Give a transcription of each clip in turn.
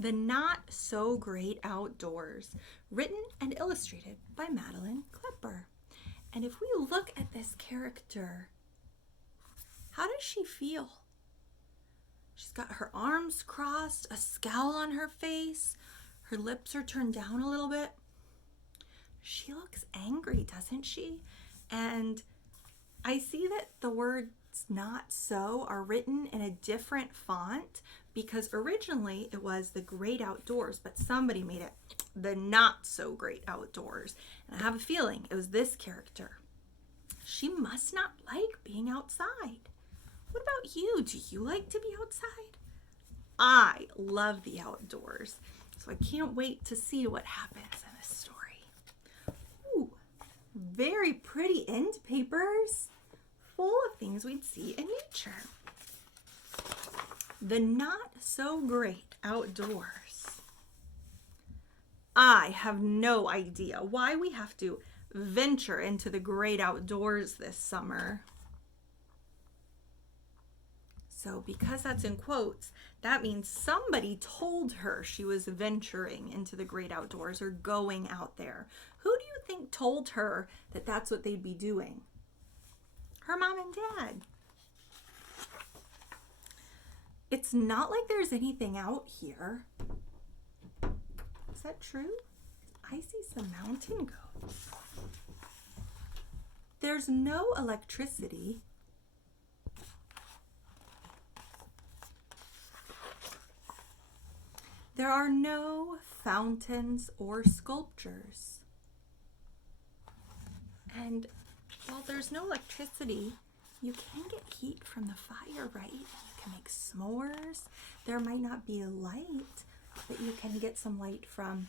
The Not So Great Outdoors, written and illustrated by Madeline Kloepper. And if we look at this character, how does she feel? She's got her arms crossed, a scowl on her face. Her lips are turned down a little bit. She looks angry, doesn't she? And I see that the words "not so" are written in a different font because originally it was The Great Outdoors, but somebody made it The Not So Great Outdoors. And I have a feeling it was this character. She must not like being outside. What about you? Do you like to be outside? I love the outdoors, so I can't wait to see what happens in this story. Ooh, very pretty end papers, full of things we'd see in nature. The Not So Great Outdoors. I have no idea why we have to venture into the great outdoors this summer. So because that's in quotes, that means somebody told her she was venturing into the great outdoors or going out there. Who do you think told her that that's what they'd be doing? Her mom and dad. It's not like there's anything out here. Is that true? I see some mountain goats. There's no electricity. There are no fountains or sculptures. And while there's no electricity, you can get heat from the fire, right? You can make s'mores. There might not be a light, but you can get some light from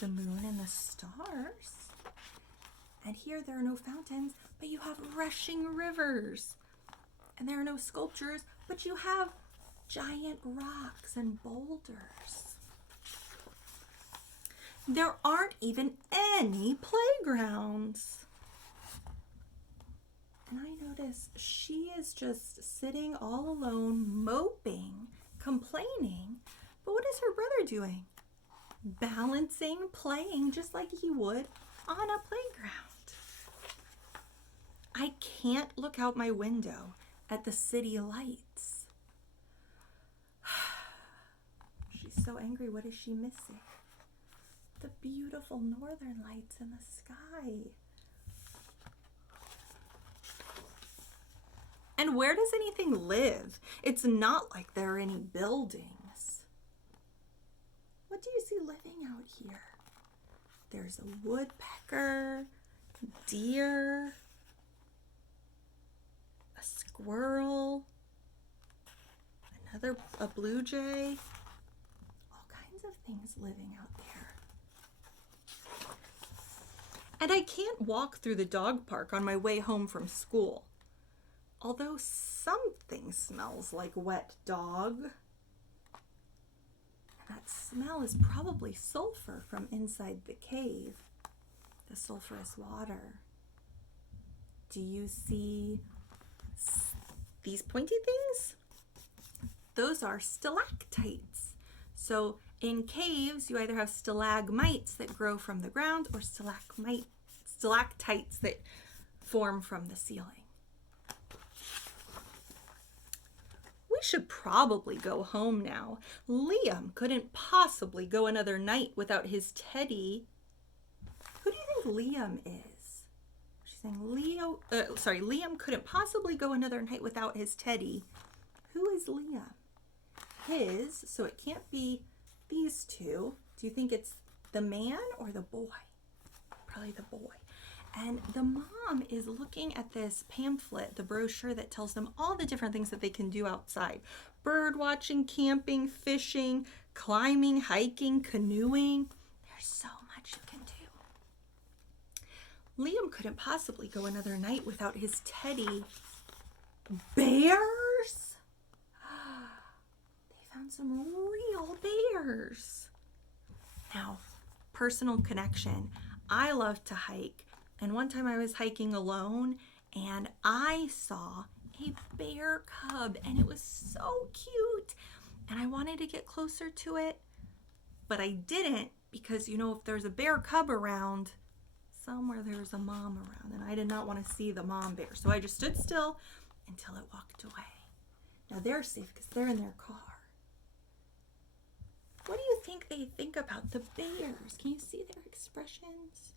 the moon and the stars. And here there are no fountains, but you have rushing rivers. And there are no sculptures, but you have giant rocks and boulders. There aren't even any playgrounds. And I notice she is just sitting all alone, moping, complaining. But what is her brother doing? Balancing, playing just like he would on a playground. I can't look out my window at the city lights. She's so angry. What is she missing? The beautiful northern lights in the sky. And where does anything live? It's not like there are any buildings. What do you see living out here? There's a woodpecker, deer, a squirrel, a blue jay, all kinds of things living out there. And I can't walk through the dog park on my way home from school. Although something smells like wet dog. And that smell is probably sulfur from inside the cave, the sulfurous water. Do you see these pointy things? Those are stalactites. So in caves, you either have stalagmites that grow from the ground or stalactites that form from the ceiling. We should probably go home now. Liam couldn't possibly go another night without his teddy. Who do you think Liam is? She's saying Liam couldn't possibly go another night without his teddy. Who is Liam? His, so it can't be these two. Do you think it's the man or the boy? Probably the boy. And the mom is looking at this pamphlet, the brochure that tells them all the different things that they can do outside. Bird watching, camping, fishing, climbing, hiking, canoeing. There's so much you can do. Liam couldn't possibly go another night without his teddy. Bears? They found some real bears. Now, personal connection. I love to hike. And one time I was hiking alone and I saw a bear cub and it was so cute. And I wanted to get closer to it, but I didn't because, if there's a bear cub around, somewhere there's a mom around, and I did not want to see the mom bear. So I just stood still until it walked away. Now they're safe because they're in their car. What do you think they think about the bears? Can you see their expressions?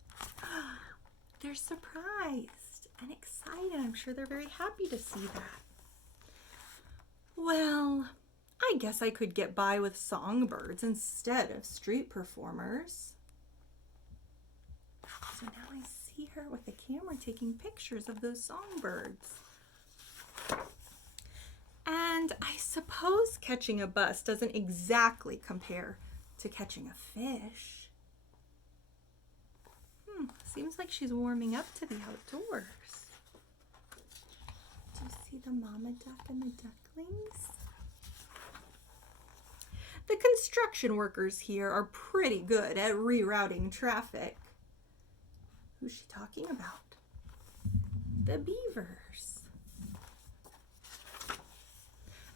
They're surprised and excited. I'm sure they're very happy to see that. Well, I guess I could get by with songbirds instead of street performers. So now I see her with the camera taking pictures of those songbirds. And I suppose catching a bus doesn't exactly compare to catching a fish. Seems like she's warming up to the outdoors. Do you see the mama duck and the ducklings? The construction workers here are pretty good at rerouting traffic. Who's she talking about? The beavers.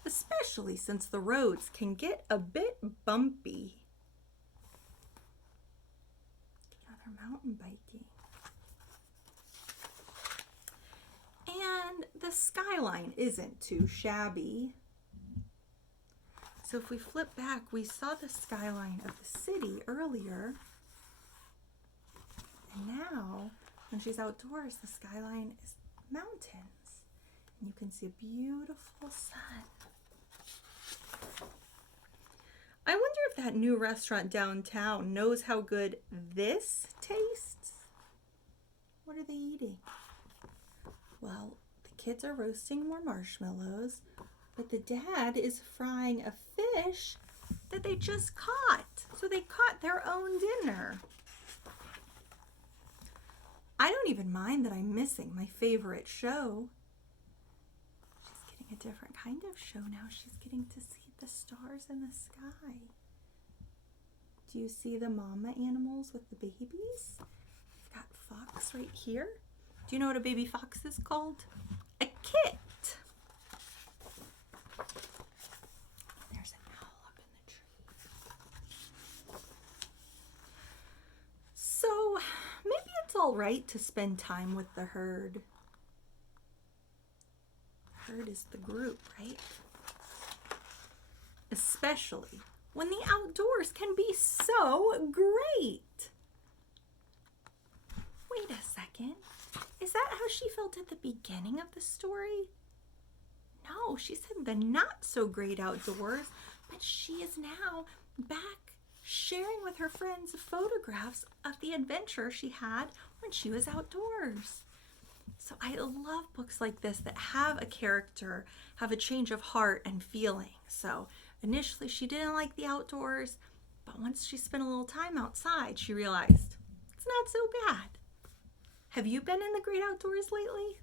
Especially since the roads can get a bit bumpy. They're mountain biking. And the skyline isn't too shabby. So if we flip back, we saw the skyline of the city earlier. And now, when she's outdoors, the skyline is mountains. And you can see a beautiful sun. I wonder if that new restaurant downtown knows how good this tastes. What are they eating? Well, the kids are roasting more marshmallows, but the dad is frying a fish that they just caught. So they caught their own dinner. I don't even mind that I'm missing my favorite show. She's getting a different kind of show now. She's getting to see the stars in the sky. Do you see the mama animals with the babies? We've got fox right here. Do you know what a baby fox is called? A kit. There's an owl up in the tree. So maybe it's all right to spend time with the herd. The herd is the group, right? Especially when the outdoors can be so great. Wait a second. Is that how she felt at the beginning of the story? No, she said the not so great outdoors, but she is now back sharing with her friends photographs of the adventure she had when she was outdoors. So I love books like this that have a character, have a change of heart and feeling. So initially she didn't like the outdoors, but once she spent a little time outside, she realized it's not so bad. Have you been in the great outdoors lately?